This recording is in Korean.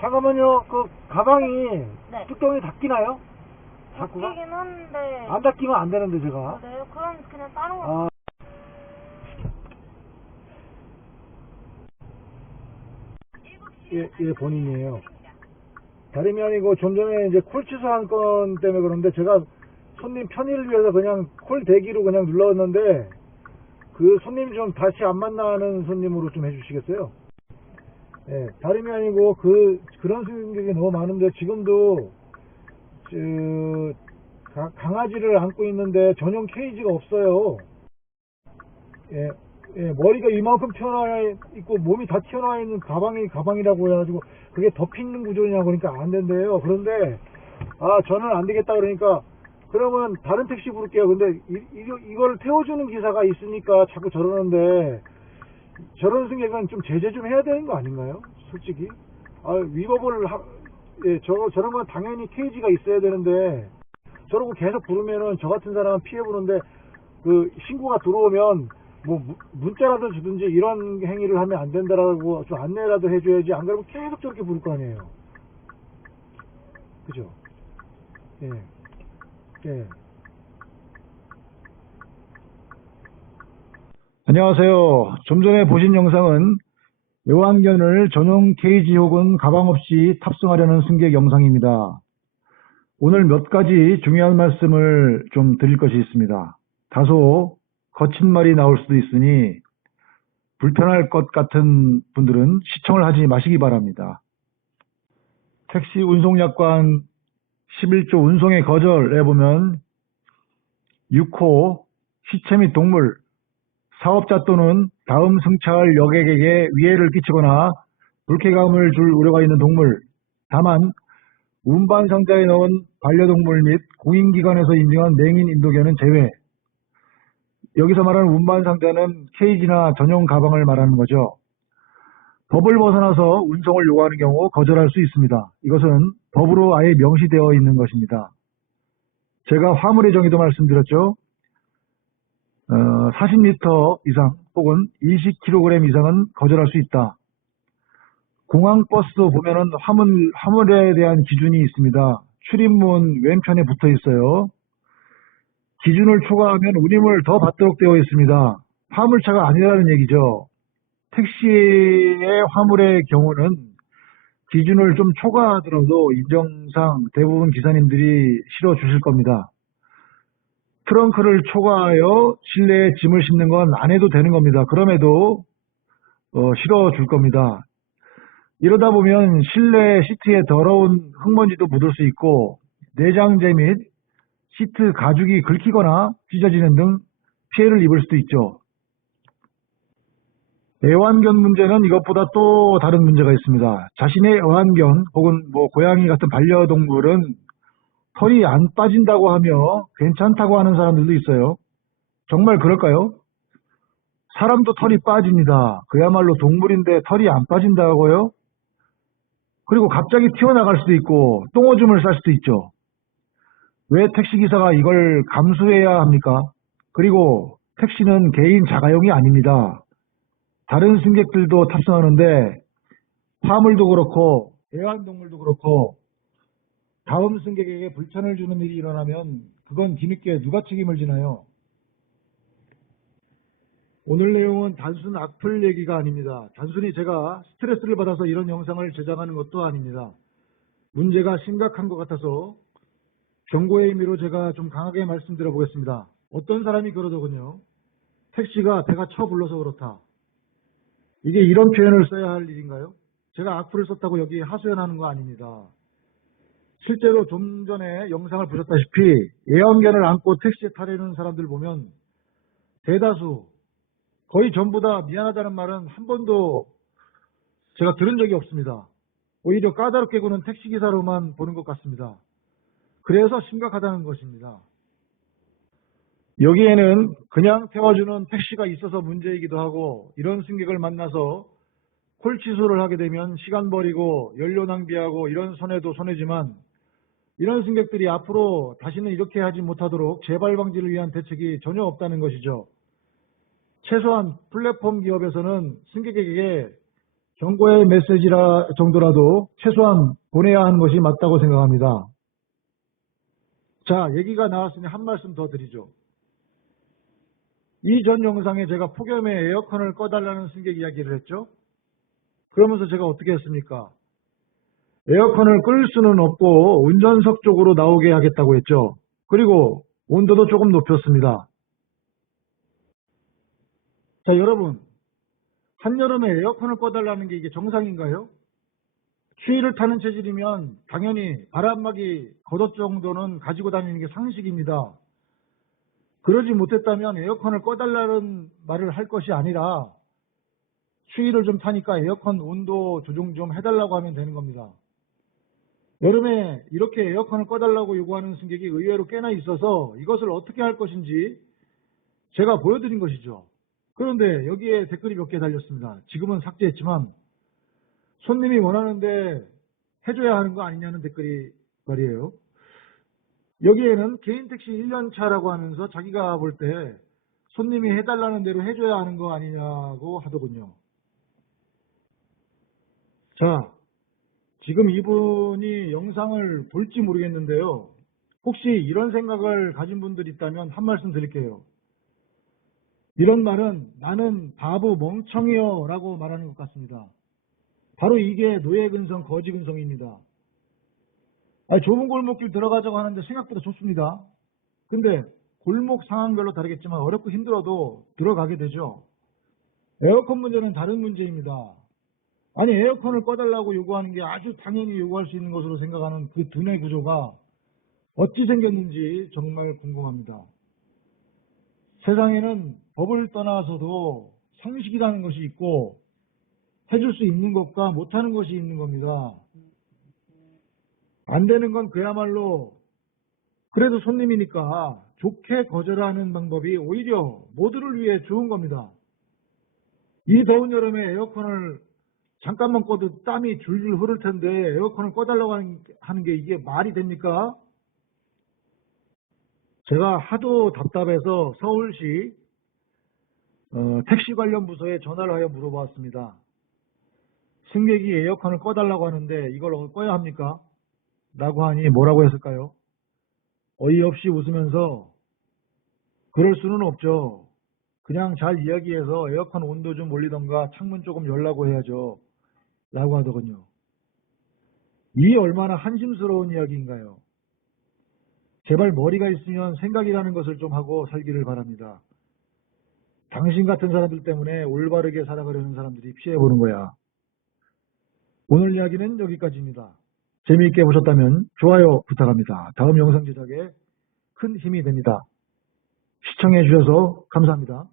잠깐만요. 그 가방이 네. 뚜껑이 닫히나요? 자꾸가? 바뀌긴 한데. 안 닫히면 안 되는데 제가. 그래요? 그럼 그냥 다른 거. 아. 예, 예, 본인이에요. 다름이 아니고 좀 전에 이제 콜 취소한 건 때문에 그런데 제가 손님 편의를 위해서 그냥 콜 대기로 그냥 눌렀는데 그 손님 좀 다시 안 만나는 손님으로 좀 해주시겠어요? 예, 다름이 아니고 그 그런 승객이 너무 많은데 지금도 그 가- 강아지를 안고 있는데 전용 케이지가 없어요. 예, 예, 머리가 이만큼 튀어나와 있고 몸이 다 튀어나와 있는 가방이 가방이라고 해가지고 그게 덮이는 구조냐고 그러니까 안 된대요. 그런데 아 저는 안 되겠다 그러니까 그러면 다른 택시 부를게요. 근데 이, 이, 이걸 태워주는 기사가 있으니까 자꾸 저러는데 저런 승객은 좀 제재 좀 해야 되는 거 아닌가요? 솔직히 아 위법을 하, 예, 저 저런 건 당연히 케이지가 있어야 되는데 저러고 계속 부르면은 저 같은 사람은 피해 보는데 그 신고가 들어오면 뭐 무- 문자라도 주든지 이런 행위를 하면 안 된다라고 좀 안내라도 해줘야지 안 그러면 계속 저렇게 부를 거 아니에요. 그죠? 예. 예. 안녕하세요. 좀 전에 보신 영상은 애완견을 전용 케이지 혹은 가방 없이 탑승하려는 승객 영상입니다. 오늘 몇 가지 중요한 말씀을 좀 드릴 것이 있습니다. 다소 거친 말이 나올 수도 있으니 불편할 것 같은 분들은 시청을 하지 마시기 바랍니다. 택시 운송약관 11조 운송의 거절에 보면 6호 시체 및 동물 사업자 또는 다음 승차할 여객에게 위해를 끼치거나 불쾌감을 줄 우려가 있는 동물, 다만 운반 상자에 넣은 반려동물 및 공인기관에서 인증한 맹인 인도견은 제외. 여기서 말하는 운반 상자는 케이지나 전용 가방을 말하는 거죠. 법을 벗어나서 운송을 요구하는 경우 거절할 수 있습니다. 이것은 법으로 아예 명시되어 있는 것입니다. 제가 화물의 정의도 말씀드렸죠. 어, 40m 이상 혹은 20kg 이상은 거절할 수 있다. 공항버스도 보면은 화물, 화물에 대한 기준이 있습니다. 출입문 왼편에 붙어 있어요. 기준을 초과하면 운임을 더 받도록 되어 있습니다. 화물차가 아니라는 얘기죠. 택시의 화물의 경우는 기준을 좀 초과하더라도 인정상 대부분 기사님들이 실어 주실 겁니다. 트렁크를 초과하여 실내에 짐을 싣는 건 안 해도 되는 겁니다. 그럼에도 어, 실어 줄 겁니다. 이러다 보면 실내 시트에 더러운 흙먼지도 묻을 수 있고 내장재 및 시트 가죽이 긁히거나 찢어지는 등 피해를 입을 수도 있죠. 애완견 문제는 이것보다 또 다른 문제가 있습니다. 자신의 애완견 혹은 뭐 고양이 같은 반려동물은 털이 안 빠진다고 하며 괜찮다고 하는 사람들도 있어요. 정말 그럴까요? 사람도 털이 빠집니다. 그야말로 동물인데 털이 안 빠진다고요? 그리고 갑자기 튀어나갈 수도 있고 똥오줌을 쌀 수도 있죠. 왜 택시기사가 이걸 감수해야 합니까? 그리고 택시는 개인 자가용이 아닙니다. 다른 승객들도 탑승하는데 화물도 그렇고 애완동물도 그렇고 다음 승객에게 불편을 주는 일이 일어나면 그건 뒤늦게 누가 책임을 지나요? 오늘 내용은 단순 악플 얘기가 아닙니다. 단순히 제가 스트레스를 받아서 이런 영상을 제작하는 것도 아닙니다. 문제가 심각한 것 같아서 경고의 의미로 제가 좀 강하게 말씀드려 보겠습니다. 어떤 사람이 그러더군요. 택시가 배가 쳐 불러서 그렇다. 이게 이런 표현을 써야 할 일인가요? 제가 악플을 썼다고 여기 하소연하는 거 아닙니다. 실제로 좀 전에 영상을 보셨다시피 애완견을 안고 택시에 타려는 사람들 보면 대다수 거의 전부 다 미안하다는 말은 한 번도 제가 들은 적이 없습니다. 오히려 까다롭게 구는 택시기사로만 보는 것 같습니다. 그래서 심각하다는 것입니다. 여기에는 그냥 태워주는 택시가 있어서 문제이기도 하고 이런 승객을 만나서 콜 취소를 하게 되면 시간 버리고 연료 낭비하고 이런 손해도 손해지만 이런 승객들이 앞으로 다시는 이렇게 하지 못하도록 재발 방지를 위한 대책이 전혀 없다는 것이죠. 최소한 플랫폼 기업에서는 승객에게 경고의 메시지라 정도라도 최소한 보내야 하는 것이 맞다고 생각합니다. 자, 얘기가 나왔으니 한 말씀 더 드리죠. 이전 영상에 제가 폭염에 에어컨을 꺼달라는 승객 이야기를 했죠. 그러면서 제가 어떻게 했습니까? 에어컨을 끌 수는 없고 운전석 쪽으로 나오게 하겠다고 했죠. 그리고 온도도 조금 높였습니다. 자, 여러분. 한여름에 에어컨을 꺼달라는 게 이게 정상인가요? 추위를 타는 체질이면 당연히 바람막이 겉옷 정도는 가지고 다니는 게 상식입니다. 그러지 못했다면 에어컨을 꺼달라는 말을 할 것이 아니라 추위를 좀 타니까 에어컨 온도 조정 좀 해달라고 하면 되는 겁니다. 여름에 이렇게 에어컨을 꺼달라고 요구하는 승객이 의외로 꽤나 있어서 이것을 어떻게 할 것인지 제가 보여드린 것이죠. 그런데 여기에 댓글이 몇 개 달렸습니다. 지금은 삭제했지만 손님이 원하는데 해줘야 하는 거 아니냐는 댓글이 말이에요. 여기에는 개인 택시 1년 차라고 하면서 자기가 볼 때 손님이 해달라는 대로 해줘야 하는 거 아니냐고 하더군요. 자, 지금 이분이 영상을 볼지 모르겠는데요. 혹시 이런 생각을 가진 분들 있다면 한 말씀 드릴게요. 이런 말은 나는 바보 멍청이요 라고 말하는 것 같습니다. 바로 이게 노예근성, 거지근성입니다. 아니, 좁은 골목길 들어가자고 하는데 생각보다 좋습니다. 근데 골목 상황별로 다르겠지만 어렵고 힘들어도 들어가게 되죠. 에어컨 문제는 다른 문제입니다. 아니 에어컨을 꺼달라고 요구하는 게 아주 당연히 요구할 수 있는 것으로 생각하는 그 두뇌 구조가 어찌 생겼는지 정말 궁금합니다. 세상에는 법을 떠나서도 상식이라는 것이 있고 해줄 수 있는 것과 못하는 것이 있는 겁니다. 안 되는 건 그야말로 그래도 손님이니까 좋게 거절하는 방법이 오히려 모두를 위해 좋은 겁니다. 이 더운 여름에 에어컨을 잠깐만 꺼도 땀이 줄줄 흐를 텐데 에어컨을 꺼달라고 하는, 게 이게 말이 됩니까? 제가 하도 답답해서 서울시 어, 택시 관련 부서에 전화를 하여 물어보았습니다. 승객이 에어컨을 꺼달라고 하는데 이걸 꺼야 합니까? 라고 하니 뭐라고 했을까요? 어이없이 웃으면서 그럴 수는 없죠. 그냥 잘 이야기해서 에어컨 온도 좀 올리던가 창문 조금 열라고 해야죠. 라고 하더군요. 이 얼마나 한심스러운 이야기인가요? 제발 머리가 있으면 생각이라는 것을 좀 하고 살기를 바랍니다. 당신 같은 사람들 때문에 올바르게 살아가려는 사람들이 피해보는 거야. 오늘 이야기는 여기까지입니다. 재미있게 보셨다면 좋아요 부탁합니다. 다음 영상 제작에 큰 힘이 됩니다. 시청해 주셔서 감사합니다.